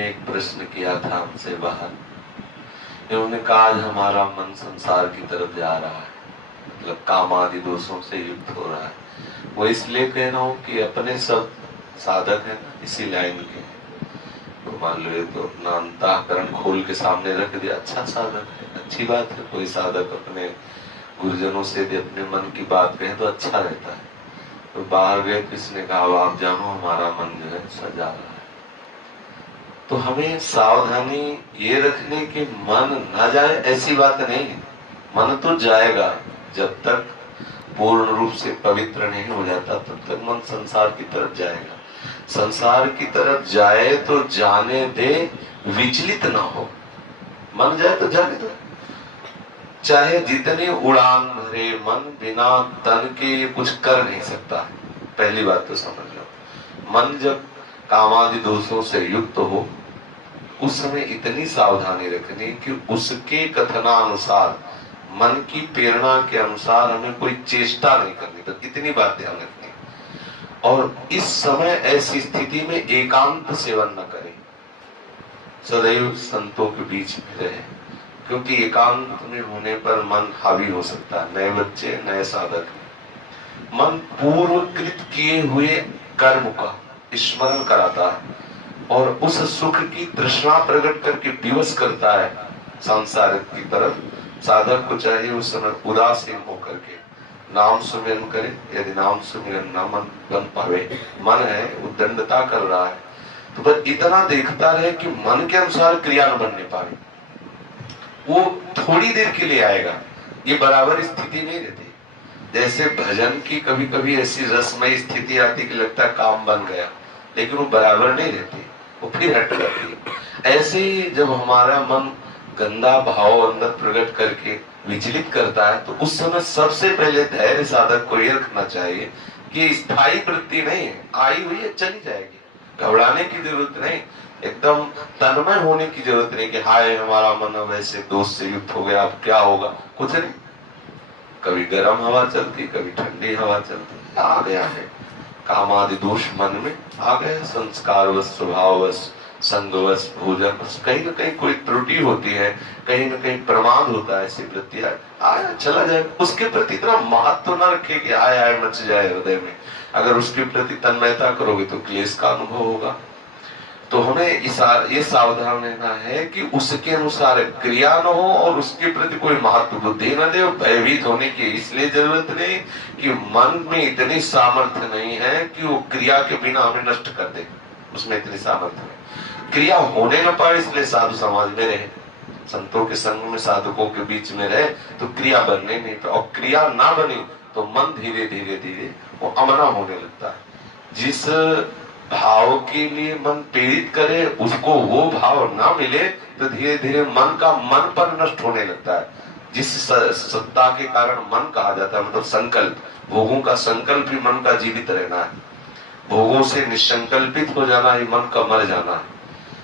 एक प्रश्न किया था हमसे बाहर, उन्होंने कहा आज हमारा मन संसार की तरफ जा रहा है, मतलब काम आदि दोषों से युक्त हो रहा है। वो इसलिए कह रहा हूँ कि अपने सब साधक है ना इसी लाइन के, तो मान लो ये तो अपना अंतःकरण खोल के सामने रख दिया, अच्छा साधक है, अच्छी बात है। कोई साधक अपने गुरुजनों से यदि अपने मन की बात कहे तो अच्छा रहता है। तो बाहर गए, किसने कहा आप जानो हमारा मन जो है सजा रहा है। तो हमें सावधानी ये रखने की मन न जाए ऐसी बात नहीं है। मन तो जाएगा, जब तक पूर्ण रूप से पवित्र नहीं हो जाता तब तक मन संसार की तरफ जाएगा। संसार की तरफ जाए तो जाने दे, विचलित ना हो। मन जाए तो जाने दो, चाहे जितनी उड़ान भरे मन, बिना तन के ये कुछ कर नहीं सकता। पहली बात तो समझ लो, मन जब कामादि दोषों से युक्त हो उस समय इतनी सावधानी रखनी कि उसके कथनानुसार, मन की प्रेरणा के अनुसार हमें कोई चेष्टा नहीं करनी, तो इतनी बात ध्यान रखनी। और इस समय ऐसी स्थिति में एकांत सेवन न करें, सदैव संतों के बीच में रहे, क्योंकि एकांत में होने पर मन हावी हो सकता है। नए बच्चे, नए साधक, मन पूर्वकृत किए हुए कर्म का स्मरण कराता है और उस सुख की तृष्णा प्रकट करके विवश करता है सांसारिक की तरफ। साधक को चाहिए उस समय उदासीन होकर के नाम सुमिरन करे। यदि नाम सुमिरन न मन बन पावे, मन है उद्दंडता कर रहा है, तो बस इतना देखता रहे कि मन के अनुसार क्रिया न बनने पाए। वो थोड़ी देर के लिए आएगा, ये बराबर स्थिति नहीं रहती। जैसे भजन की कभी कभी ऐसी रसमय स्थिति आती कि लगता है काम बन गया, लेकिन वो बराबर नहीं रहती, वो फिर हट जाती है। ऐसे ही जब हमारा मन गंदा भाव अंदर प्रकट करके विचलित करता है, तो उस समय सबसे पहले धैर्य साधक को ये रखना चाहिए कि स्थायी वृत्ति नहीं है, आई हुई है चली जाएगी, घबराने की जरूरत नहीं, एकदम तन्मय होने की जरूरत नहीं कि हाय हमारा मन वैसे दोष से युक्त हो गया, अब क्या होगा, कुछ नहीं। कभी गर्म हवा चलती, कभी ठंडी हवा चलती, आ गया है कामादि दोष मन में आ गए, संस्कारवश, स्वभाववश, संगवश, भोजन बस, कहीं ना कहीं कोई त्रुटि होती है, कहीं ना कहीं प्रमाद होता है, ऐसी वृत्ति आया चला जाए। उसके प्रति इतना महत्व न रखे कि आया मच जाए हृदय में। अगर उसके प्रति तन्मयता करोगे तो क्लेश का अनुभव होगा। तो हमें ये सावधान रहना है कि उसके अनुसार क्रिया न हो और उसके प्रति कोई महत्व बुद्धि न दे। भयभीत होने की इसलिए जरूरत नहीं कि मन में इतनी सामर्थ्य नहीं है कि वो क्रिया के बिना हमें नष्ट कर दे, उसमें इतनी सामर्थ्य नहीं। क्रिया होने न पाए इसलिए साधु समाज में रहे, संतों के संग में, साधकों के बीच में रहे, तो क्रिया बनने नहीं पाए। और क्रिया ना बनी तो मन धीरे धीरे धीरे वो अमना होने लगता है। जिस भाव के लिए मन प्रेरित करे उसको वो भाव ना मिले तो धीरे धीरे मन का मन पर नष्ट होने लगता है। जिस सत्ता के कारण मन कहा जाता है, मतलब संकल्प, भोगों का संकल्प ही मन का जीवित रहना है, भोगों से निसंकल्पित हो जाना ही मन का मर जाना है।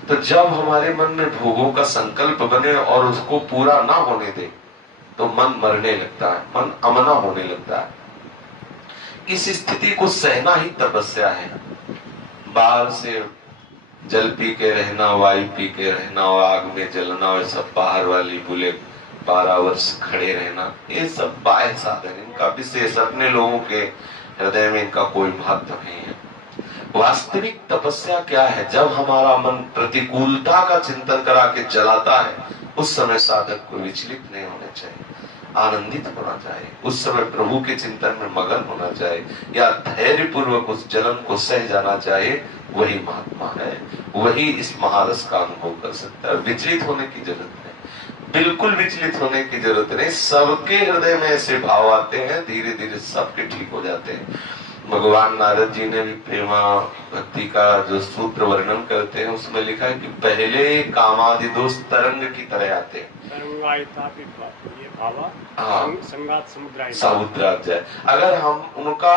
तो जब हमारे मन में भोगों का संकल्प बने और उसको पूरा ना होने दे तो मन मरने लगता है, मन अमना होने लगता है। इस स्थिति को सहना ही तपस्या है। बाहर से जल पी के रहना, वायु पी के रहना, आग में जलना, और सब बाहर वाली बुले 12 वर्ष खड़े रहना, ये सब बाह्य साधन, इनका विशेष अपने लोगों के हृदय में इनका कोई महत्व नहीं है। वास्तविक तपस्या क्या है? जब हमारा मन प्रतिकूलता का चिंतन करा के जलाता है, उस समय साधक को विचलित नहीं होना चाहिए, आनंदित होना चाहिए, उस समय प्रभु के चिंतन में मगन होना चाहिए, या धैर्य पूर्वक उस जलन को सह जाना चाहिए। वही महात्मा है, वही इस महारस का अनुभव कर सकता है। विचलित होने की जरूरत नहीं, बिल्कुल विचलित होने की जरूरत नहीं। सबके हृदय में ऐसे भाव आते हैं, धीरे धीरे सबके ठीक हो जाते हैं। भगवान नारद जी ने भी प्रेमा भक्ति का जो सूत्र वर्णन करते हैं उसमें लिखा है कि पहले कामादि दोष तरंग की तरह आते हैं, समुद्रात जाए। अगर हम उनका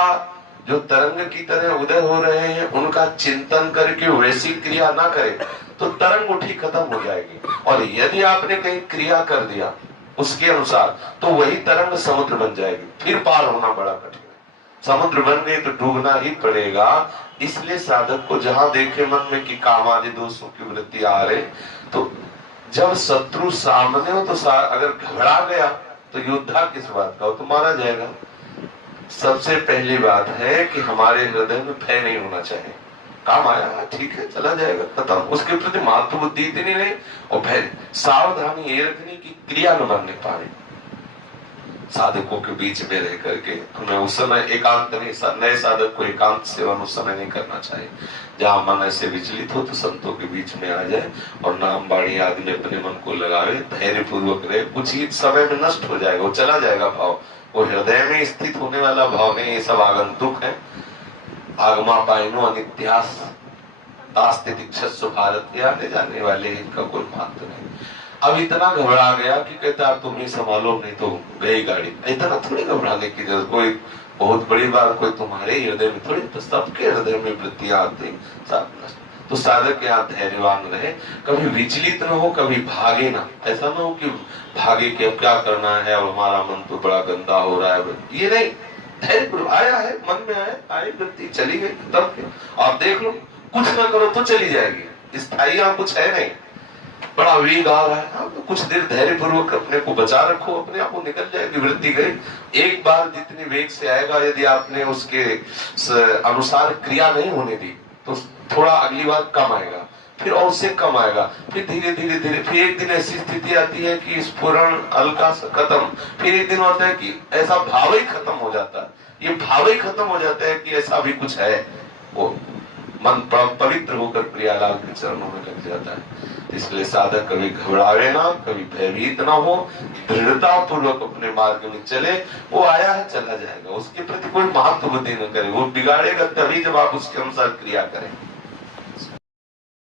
जो तरंग की तरह उदय हो रहे हैं उनका चिंतन करके वैसी क्रिया ना करें तो तरंग उठी खत्म हो जाएगी। और यदि आपने कहीं क्रिया कर दिया उसके अनुसार तो वही तरंग समुद्र बन जाएगी, फिर पार होना बड़ा कठिन है। समुद्र बन गई तो डूबना ही पड़ेगा। इसलिए साधक को जहां देखे मन में कि काम आदि दोषों की वृत्ति आ रहे, तो जब शत्रु सामने हो तो अगर घबरा गया तो योद्धा किस बात का हो, तो मारा जाएगा। सबसे पहली बात है कि हमारे हृदय में भय नहीं होना चाहिए। काम आया ठीक है चला जाएगा खत्म, उसके प्रति महत्व बुद्धि इतनी नहीं, और भय सावधानी ये रखनी कि क्रिया न बनने पाए। साधकों के बीच में रह करके हमें उस समय एकांत नहीं, नए साधक को एकांत सेवन उस समय नहीं करना चाहिए। जहां मन ऐसे विचलित हो तो संतों के बीच में आ जाए और नाम बाणी आदि में अपने मन को लगावे, धैर्य पूर्वक रहे। कुछ ही समय में नष्ट हो जाएगा, वो चला जाएगा भाव, वो हृदय में स्थित होने वाला भाव नहीं। ये सब आगंतुक है। आगमा पाइनो अनित्यास तास्तितिक्षस्व भारत, आने जाने वाले इनका कोई महत्व नहीं। अब इतना घबरा गया कि कहता आप तुम ही संभालो नहीं तो गई गाड़ी। इतना थोड़ी घबराने की जरूरत, कोई बहुत बड़ी बात कोई तुम्हारे हृदय में थोड़ी, तो सबके हृदय में वृत्तियां आती सब। तो साधक यहाँ धैर्यवान रहे, कभी विचलित न हो, कभी भागे ना। ऐसा ना हो कि भागे कि अब क्या करना है, अब हमारा मन तो बड़ा गंदा हो रहा है, ये नहीं। धैर्य आया है, मन में आया, आई वृत्ति चली गई, तब आप देख लो, कुछ ना करो तो चली जाएगी, स्थायी यहाँ कुछ है नहीं। बड़ा वेग आ रहा है, तो कुछ देर धैर्य पूर्वक अपने को बचा रखो, अपने आप को निकल जाएगी वृत्ति गई। एक बार जितनी वेग से आएगा, यदि आपने उसके अनुसार क्रिया नहीं होने दी तो थोड़ा अगली बार कम आएगा, फिर और उससे कम आएगा, फिर धीरे धीरे धीरे, फिर एक दिन ऐसी स्थिति आती है कि स्फुरण हल्का खत्म, फिर एक दिन होता है कि ऐसा भाव ही खत्म हो जाता है। ये भाव ही खत्म हो जाता है कि ऐसा भी कुछ है, वो मन पवित्र होकर प्रियालाल के चरणों में लग जाता है। इसलिए साधक कभी घबरावे ना, कभी भयभीत ना हो, दृढ़ता पूर्वक अपने मार्ग में चले। वो आया है चला जाएगा, उसके प्रति कोई महत्व बुद्धि न करे, वो बिगाड़ेगा तभी जब आप उसके अनुसार क्रिया करें।